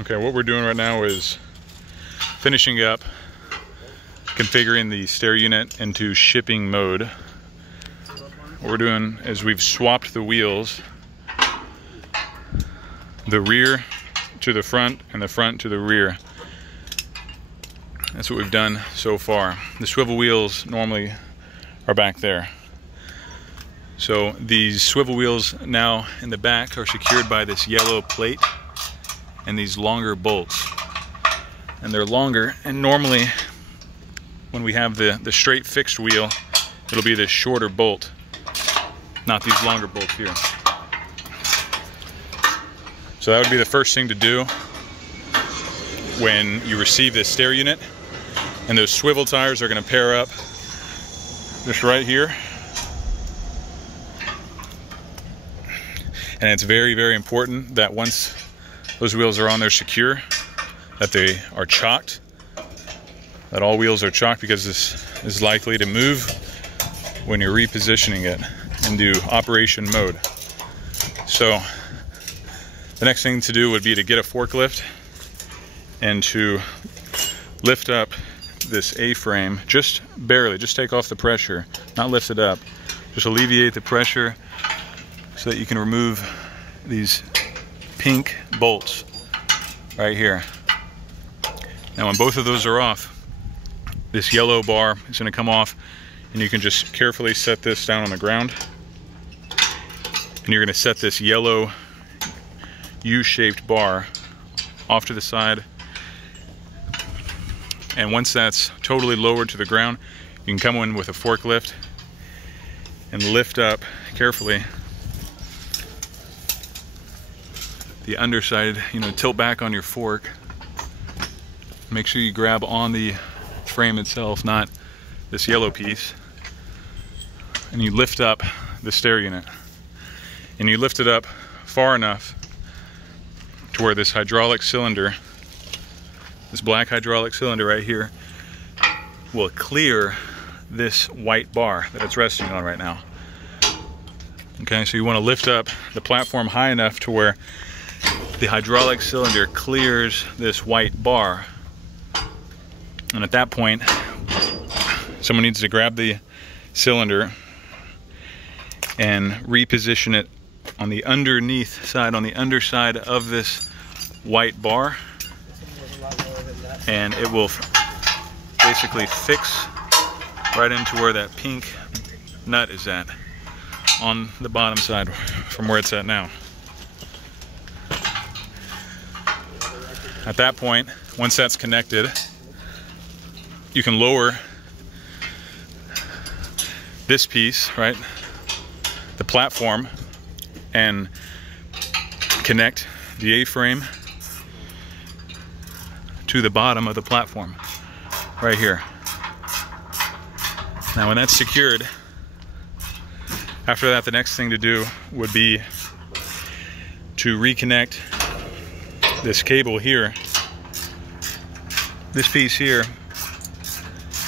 Okay, what we're doing right now is finishing up configuring the stair unit into shipping mode. What we're doing is we've swapped the wheels, the rear to the front and the front to the rear. That's what we've done so far. The swivel wheels normally are back there. So these swivel wheels now in the back are secured by this yellow plate and these longer bolts. And they're longer, and normally when we have the straight fixed wheel, it'll be this shorter bolt, not these longer bolts here. So that would be the first thing to do when you receive this stair unit. And those swivel tires are going to pair up just right here. And it's very, very important that once those wheels are on there secure, that they are chocked, that all wheels are chocked, because this is likely to move when you're repositioning it into operation mode. So the next thing to do would be to get a forklift and to lift up this A-frame, just barely, just take off the pressure, not lift it up, just alleviate the pressure so that you can remove these pink bolts right here. Now when both of those are off, this yellow bar is going to come off, and you can just carefully set this down on the ground, and you're going to set this yellow U-shaped bar off to the side. And once that's totally lowered to the ground, you can come in with a forklift and lift up carefully the underside, tilt back on your fork. Make sure you grab on the frame itself, not this yellow piece. And you lift up the stair unit. And you lift it up far enough to where this hydraulic cylinder, this black hydraulic cylinder right here, will clear this white bar that it's resting on right now. Okay, so you want to lift up the platform high enough to where the hydraulic cylinder clears this white bar. And at that point, someone needs to grab the cylinder and reposition it on the underneath side, on the underside of this white bar, and it will basically fix right into where that pink nut is at on the bottom side from where it's at now. At that point, once that's connected, you can lower this piece, right, the platform, and connect the A-frame to the bottom of the platform right here. Now when that's secured, after that, the next thing to do would be to reconnect this cable here. This piece here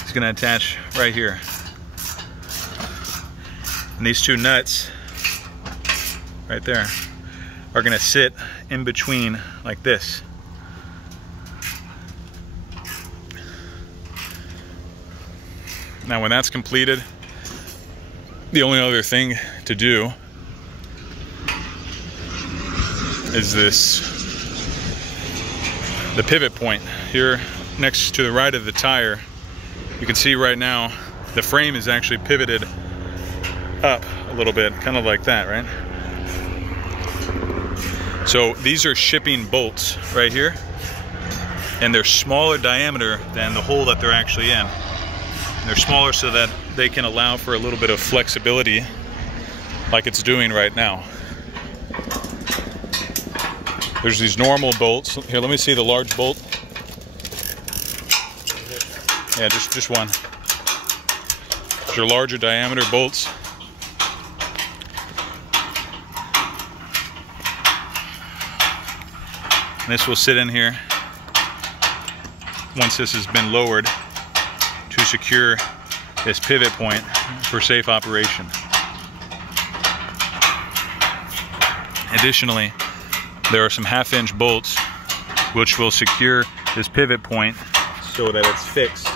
is going to attach right here. And these two nuts right there are going to sit in between like this. Now when that's completed, the only other thing to do is the pivot point here next to the right of the tire. You can see right now the frame is actually pivoted up a little bit, kind of like that, right? So these are shipping bolts right here, and they're smaller diameter than the hole that they're actually in. And they're smaller so that they can allow for a little bit of flexibility like it's doing right now. There's these normal bolts. Here, let me see the large bolt. Yeah, just one. These are larger diameter bolts. And this will sit in here once this has been lowered to secure this pivot point for safe operation. Additionally, there are some 1/2-inch bolts which will secure this pivot point so that it's fixed.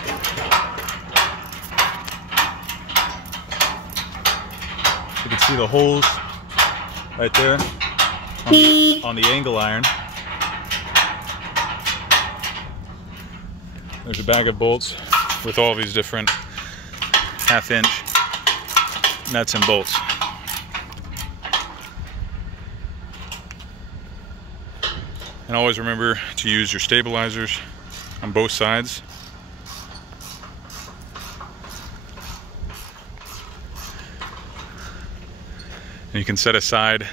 You can see the holes right there on the angle iron. There's a bag of bolts with all these different 1/2 inch nuts and bolts. And always remember to use your stabilizers on both sides. And you can set aside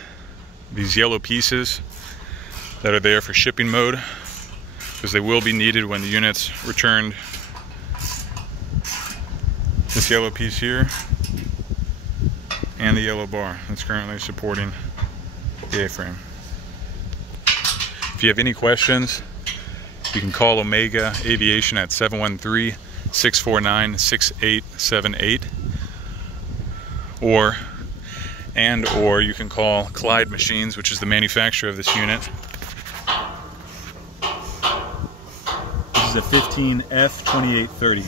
these yellow pieces that are there for shipping mode, because they will be needed when the unit's returned. This yellow piece here and the yellow bar that's currently supporting the A-frame. If you have any questions, you can call Omega Aviation at 713-649-6878, or you can call Clyde Machines, which is the manufacturer of this unit. This is a 15F2830.